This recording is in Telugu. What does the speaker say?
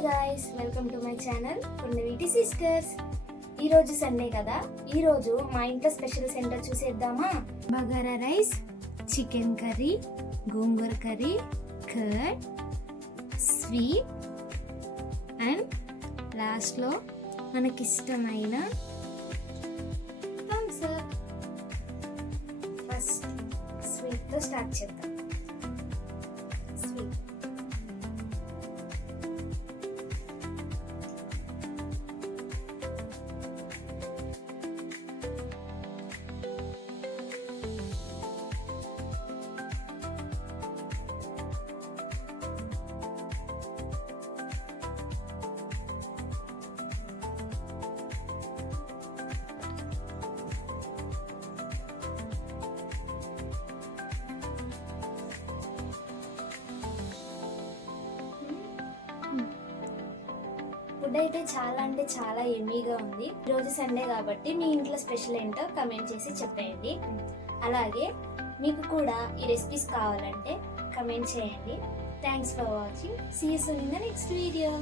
Hi guys, welcome to my channel Punyaveeti sisters. ఈరోజు సండే కదా, ఈరోజు మా ఇంట్లో స్పెషల్స్ ఏంటో చూసేద్దామా. Bagara rice, chicken curry, gongura curry, curd, sweet and లాస్ట్లో మనకిష్టమైన థమ్స్ అప్. ఫస్ట్ స్వీట్తో స్టార్ట్ చేద్దాం. స్వీట్ ఫుడ్ అయితే చాలా అంటే చాలా ఎమ్మీగా ఉంది. ఈరోజు సండే కాబట్టి మీ ఇంట్లో స్పెషల్ ఏంటో కమెంట్ చేసి చెప్పేయండి. అలాగే మీకు కూడా ఈ రెసిపీస్ కావాలంటే కమెంట్ చేయండి. Thanks for watching. See you soon in the next video.